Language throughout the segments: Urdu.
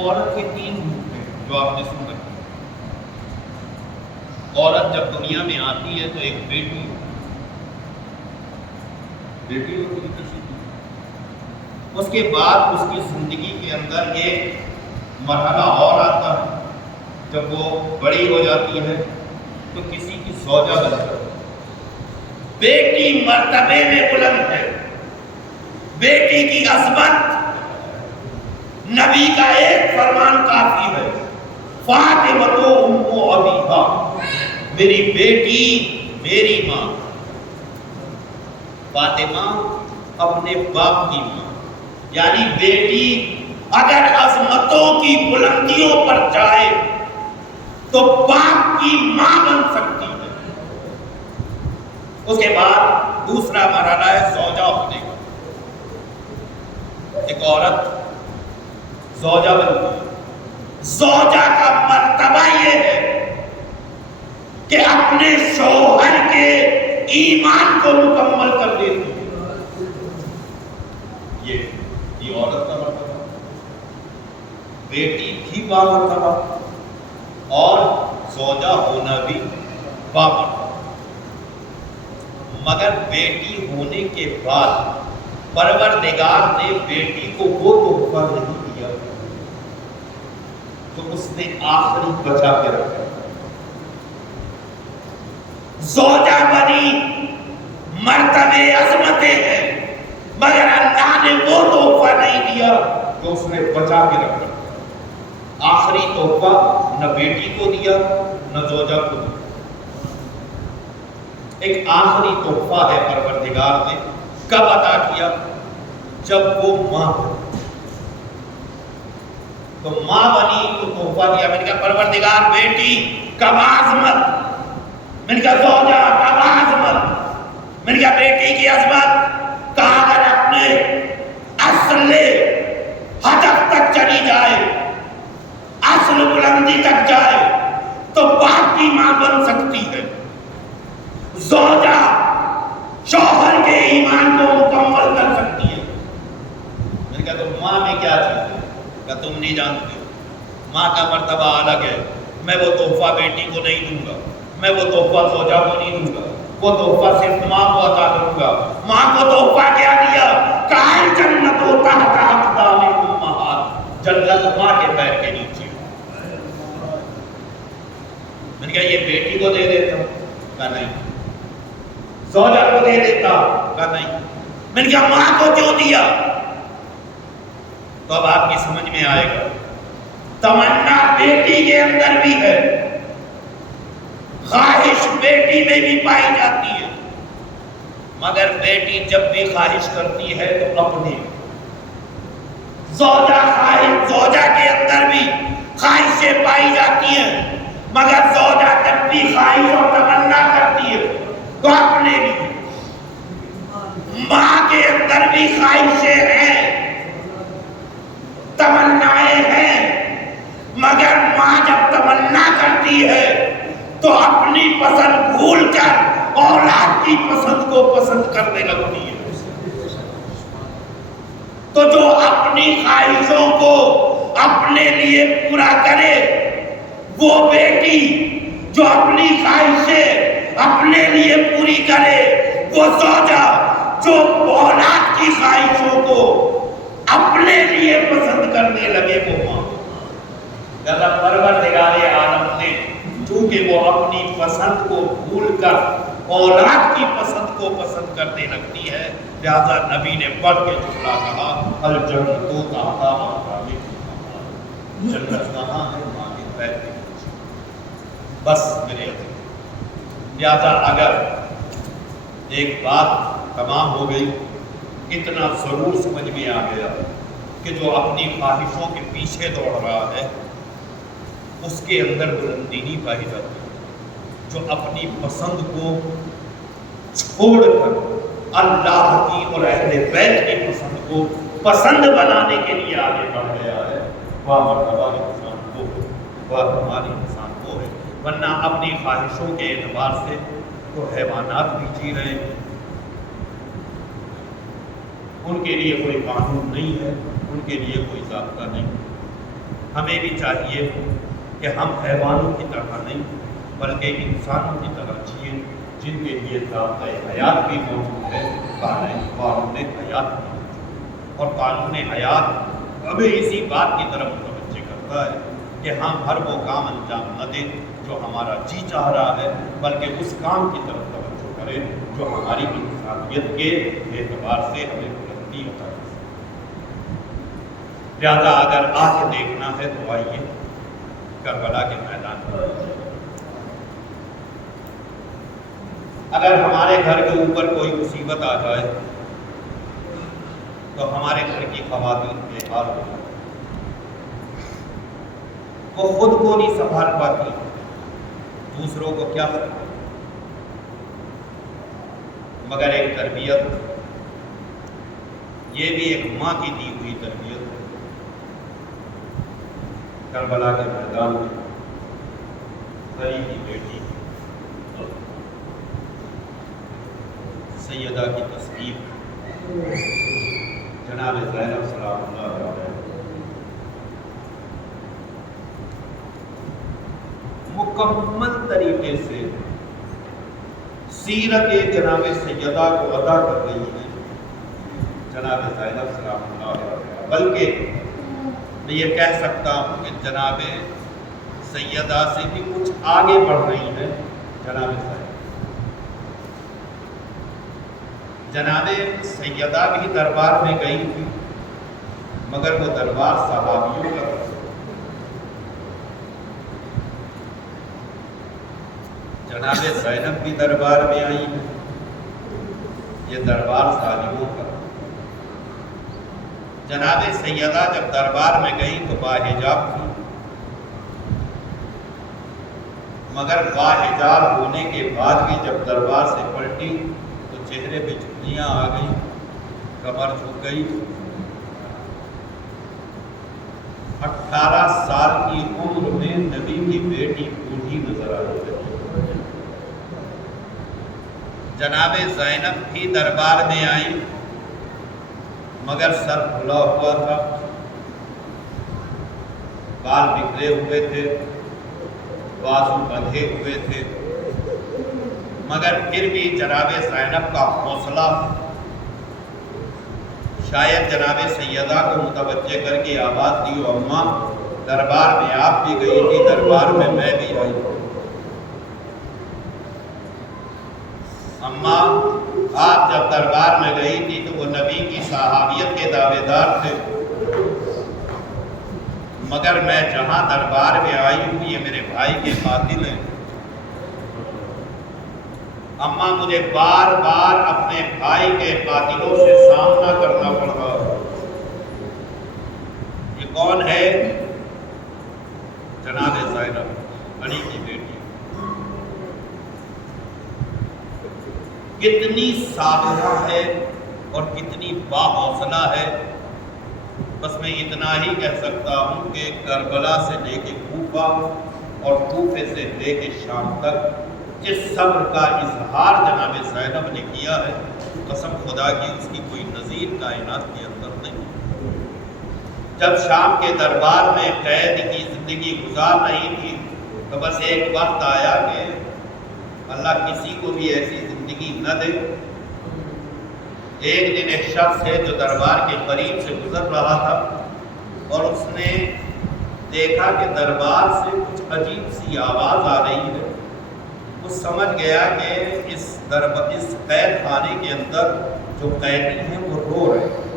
عورت کے 3 روپ ہیں جو آپ نے سن رکھے. عورت جب دنیا میں آتی ہے تو ایک بیٹی ہوتی ہے. اس کے بعد اس کی زندگی کے اندر ایک مرحلہ اور آتا ہے. جب وہ بڑی ہو جاتی ہے تو کسی کی زوجہ بن جاتی ہے. بیٹی مرتبے میں بلند ہے. بیٹی کی عظمت نبی کا ایک فرمان کافی ہے. فاطمہ ام ابیہا، میری بیٹی میری ماں. فاطمہ اپنے باپ کی ماں. یعنی بیٹی اگر عظمتوں کی بلندیوں پر جائے تو باپ کی ماں بن سکتی ہے. اس کے بعد دوسرا مرحلہ ہے زوجہ ہونے کا. ایک عورت زوجہ بنتی ہے. زوجہ کا مرتبہ یہ ہے کہ اپنے شوہر کے ایمان کو مکمل کر دیتی ہے. یہ عورت کا مرتبہ. بیٹی بھی بامرتبہ اور زوجہ ہونا بھی بامرتبہ. مگر بیٹی ہونے کے بعد پروردگار نے بیٹی کو وہ تحفہ نہیں دیا تو اس نے آخری بچا کے رکھا. زوجہ بنی مرتبے عظمتیں ہیں مگر اللہ نے وہ تحفہ نہیں دیا جو اس نے بچا کے رکھا. آخری تحفہ نہ بیٹی کو دیا نہ زوجہ کو دیا. ایک آخری تحفہ ہے پروردگار نے کب عطا کیا؟ جب وہ ماں بنی. تو ماں بنی تو تحفہ دیا. میں نے کہا پروردگار بیٹی کب عظمت، میں نے کہا زوجہ کب عظمت، میں نے کہا بیٹی کی عظمت کہا اگر اپنے اصل ہدف تک چلی جائے، اصل بلندی تک جائے تو باپ کی ماں بن سکتی ہے. زوجہ شوہر کے ایمان کو مکمل کر سکتی ہے. میں نے کہا تو ماں میں کیا چیز ہے؟ کہ تم نہیں جانتے ہو. ماں کا مرتبہ الگ ہے. میں وہ تحفہ بیٹی کو نہیں دوں گا، میں وہ تحفہ زوجہ کو نہیں دوں گا. وہ تحفہ صرف ماں کو عطا کروں گا. ماں کو تحفہ کیا دیا؟ کائے جنت ہوتا ہے اقدام امہات، جنت ماں کے پیر کے نیچے. میں نے کہا یہ بیٹی کو دے دیتا ہوں؟ کہا نہیں. زوجہ کو دے دیتا؟ کہا نہیں. میں نے کہا ماں کو کیوں دیا؟ تو اب آپ کی سمجھ میں آئے گا. تمنا بیٹی کے اندر بھی ہے، خواہش بیٹی میں بھی پائی جاتی ہے، مگر بیٹی جب بھی خواہش کرتی ہے تو اپنے. زوجہ کے اندر بھی خواہشیں پائی جاتی ہیں مگر زوجہ جب بھی خواہش اور تمنا کرتی ہے تو اپنے بھی. ماں کے اندر بھی خواہشیں ہیں، تمنائیں ہیں، مگر ماں جب تمنا کرتی ہے تو اپنی پسند بھول کر اولاد کی پسند کو پسند کرنے لگتی ہے. تو جو اپنی خواہشوں کو اپنے لیے پورا کرے وہ بیٹی، جو اپنی خواہشیں اپنے لیے پوری کرے وہ زوجہ، جو اولاد کی خواہشوں کو اپنے لیے پسند کرنے لگے وہ ماں. اللہ پروردگار عالم نے چونکہ وہ اپنی پسند کو بھول کر اولاد کی پسند کو پسند کرنے لگتی ہے لہذا نبی نے پڑھ کے جملہ کہا الجنت تحت اقدام امہات. جنت کہاں ہے؟ ماں کے پیر کے نیچے. بس میرے عزیز، لہذا اگر ایک بات تمام ہو گئی، اتنا ضرور سمجھ میں آ گیا کہ جو اپنی خواہشوں کے پیچھے دوڑ رہا ہے اس کے اندر بلندی نہیں پائی جاتی. جو اپنی پسند کو چھوڑ کر اللہ کی اور اہل بیت کی پسند کو پسند بنانے کے لیے آگے بڑھ گیا ہے وہ مرتبہ انسان وہ ہے، وہ ہماری انسان وہ ہے. ورنہ اپنی خواہشوں کے اعتبار سے تو حیوانات بھی جی رہے ہیں، ان کے لیے کوئی قانون نہیں ہے، ان کے لیے کوئی ضابطہ نہیں. ہمیں بھی چاہیے کہ ہم حیوانوں کی طرح نہیں بلکہ انسانوں کی طرح جئیں جن کے لیے ضابطۂ حیات بھی موجود ہے، قانون حیات بھی موجود ہے۔ اور قانون حیات ہمیں اسی بات کی طرف متوجہ کرتا ہے کہ ہم ہر وہ کام انجام نہ دیں جو ہمارا جی چاہ رہا ہے، بلکہ اس کام کی طرف توجہ کریں جو ہماری انسانیت کے اعتبار سے ہمیں بلندی عطا کرے۔ لہٰذا اگر آگے دیکھنا ہے تو آئیے کربلا کے میدان میں۔ اگر ہمارے گھر کے اوپر کوئی مصیبت آ جائے تو ہمارے گھر کی خواتین بے حال ہو جائے، وہ خود کو نہیں سنبھال پاتی، دوسروں کو کیا سنبھال۔ مگر ایک تربیت، یہ بھی ایک ماں کی دی ہوئی تربیت ہے۔ کربلا کے میدان میں سری کی بیٹی سیدہ کی تصویر جناب زینب سلام اللہ علیہ مکمل طریقے سے سیرت جناب سیدہ کو ادا کر رہی ہے جناب زینب سلام اللہ علیہ، بلکہ میں یہ کہہ سکتا ہوں کہ جناب سیدہ سے بھی کچھ آگے بڑھ رہی ہے جناب زینب۔ جناب سیدہ بھی دربار میں گئی تھی، مگر وہ دربار صحابیوں کا تھا۔ جناب زینب بھی دربار میں آئی ہے، یہ دربار ظالموں کا۔ جناب سیدہ جب دربار میں گئی تو باحجاب تھی، مگر باحجاب ہونے کے بعد بھی جب دربار سے پلٹی تو چہرے پہ جھریاں آ گئی، کمر جھک گئی۔ 18 سال کی عمر میں نبی کی بیٹی بوڑھی نظر آ رہی ہے۔ جناب زینب بھی دربار میں آئی، مگر سر کھلا ہوا تھا، بال بکھرے ہوئے تھے، بازو بندھے ہوئے تھے، مگر پھر بھی جناب زینب کا حوصلہ شاید جناب سیدہ کو متوجہ کر کے آواز دی، اماں دربار میں آپ بھی گئی تھی، دربار میں میں بھی آئی۔ اماں آپ جب دربار میں گئی تھی تو وہ نبی کی صحابیت کے دعوے دار تھے، مگر میں جہاں دربار میں آئی ہوں یہ میرے بھائی کے قاتل ہیں۔ اماں مجھے بار بار اپنے بھائی کے قاتلوں سے سامنا کرنا پڑ رہا ہے۔ یہ کون ہے؟ جناب زینب، علی کی بیٹی۔ کتنی صابرہ ہے اور کتنی باحوصلہ ہے، بس میں اتنا ہی کہہ سکتا ہوں کہ کربلا سے لے کے کوفہ اور کوفے سے لے کے شام تک جس صبر کا اظہار جناب زینب نے کیا ہے، قسم خدا کی اس کی کوئی نظیر کائنات کے اندر نہیں۔ جب شام کے دربار میں قید کی زندگی گزار رہی تھی تو بس ایک وقت آیا کہ اللہ کسی کو بھی ایسی زندگی نہ دے۔ ایک دن ایک شخص ہے جو دربار کے قریب سے گزر رہا تھا اور اس نے دیکھا کہ دربار سے کچھ عجیب سی آواز آ رہی ہے۔ وہ سمجھ گیا کہ اس قید خانے کے اندر جو قیدی ہیں وہ رو رہے ہیں۔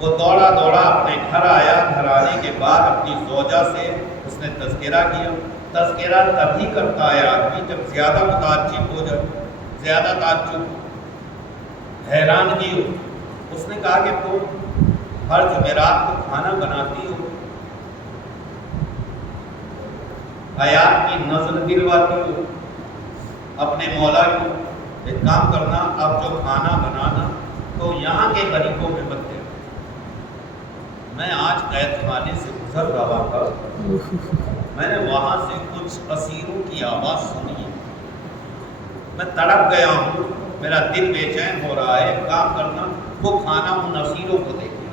وہ دوڑا دوڑا اپنے گھر آیا، گھر آنے کے بعد اپنی زوجہ سے اس نے تذکرہ کیا۔ تذکرہ تبھی کرتا ہے آدمی جب زیادہ متعجب ہو جائے، زیادہ تعجب، حیرانگی ہو۔ اس نے کہا کہ تم ہر جمعرات کو کھانا بناتی ہو، حیات کی نظر دلواتی ہو اپنے مولا کو، ایک کام کرنا، اب جو کھانا بنانا تو یہاں کے غریبوں میں مت دے۔ میں آج قید خانے سے گزر رہا تھا، میں نے وہاں سے کچھ اسیروں کی آواز سنی، میں تڑپ گیا ہوں، میرا دل بے چین ہو رہا ہے، کام کرنا وہ کھانا ان اسیروں کو دے دیا۔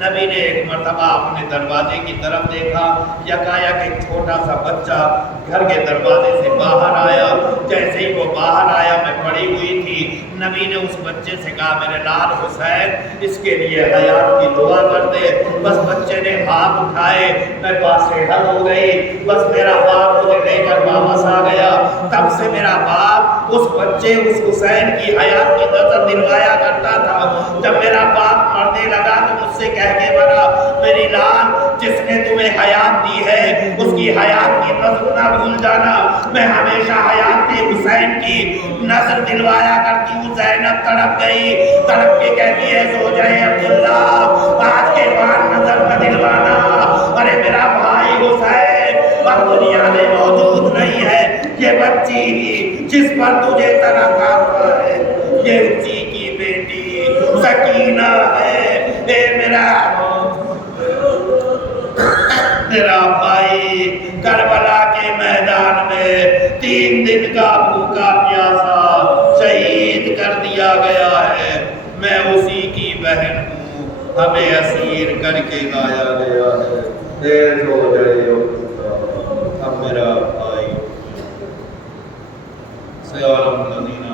نبی نے ایک مرتبہ اپنے دروازے کی طرف دیکھا، یکایک ایک چھوٹا سا بچہ گھر کے دروازے سے باہر آیا۔ جیسے ہی وہ باہر آیا، میں پڑی ہوئی تھی، نبی نے اس بچے سے کہا میرے لال حسین اس کے لیے حیات کی دعا کر دے۔ بس بچے نے ہاتھ اٹھائے، میں باسحت ہو گئی، بس میرا باپ مجھے لے کر واپس آ گیا۔ تب سے میرا باپ اس بچے اس حسین کی حیات کی نظر دلوایا کرتا تھا۔ جب میرا باپ مرنے لگا تو مجھ سے کہہ کے مرا، میری لال جس نے تمہیں حیات دی ہے اس کی حیات کی نظر نہ بھول جانا۔ میں ہمیشہ حیات حسین کی نظر دلوایا کرتی ہوں۔ زینب تڑپ گئی، تڑپ کے کہتی ہے زوجہ عبداللہ آج کے بعد نظر نہ دلوانا، ارے میرا بھائی حسین اب دنیا میں موجود نہیں ہے، یہ بچی جس پر تجھے ترس آتا ہے یہ اسی کی بیٹی سکینہ ہے۔ اے میرا بھائی کربلا کے میدان میں 3 دن کا بھوکا پیاسا شہید کر دیا گیا ہے، میں اسی کی بہن ہوں، ہمیں اسیر کر کے لایا گیا ہے۔ دیر ہو گئے اب میرا بھائی سیارم الذین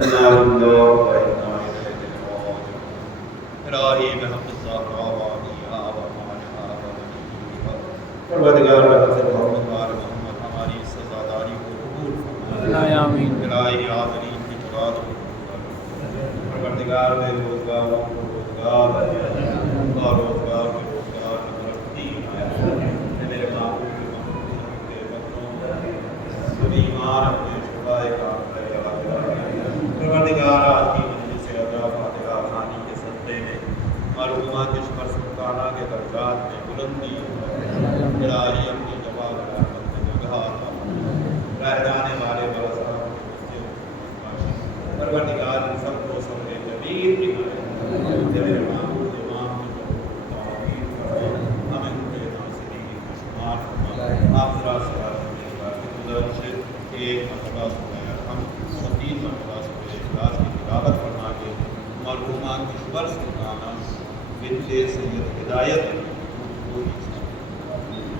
ظلموا الہی بحق الزہرا وعلیہا ومالہا وبنیہا، پروردگار بحق محمد ہماری سزاداری کو قبول فرما۔ الہی حاضرین کی مراد کو قبول فرما۔ پروردگار بے روزگاروں کو روزگار اور روزگار کے روزگار کی ترقی ہے۔ میرے معبود کے بندوں سبھی ایمان اپنے چھپائے کام پروردگار آج کی مجلس سے ادا فاتحہ خانی کے صدقے میں مرحومہ کشمر سلطانہ کے درجات میں بلندی ہو۔ الہی اپنی جواب رحمت میں جگہ عطا فرما۔ رہ جانے والے برسات کے بچے پروردگار ان سب کو صبر جمیل کی میرے معبود امام کی تعمیر فرما، ہمیں ان کے ناصرین کی شمار فرما۔ آپ ذرا سوال گزارش ہے کہ ایک مرتبہ سنایا ہم 3 مرتبہ اخلاص کی تلاوت فرما کے مرحومہ کشور سلطانہ بنت سید ہدایت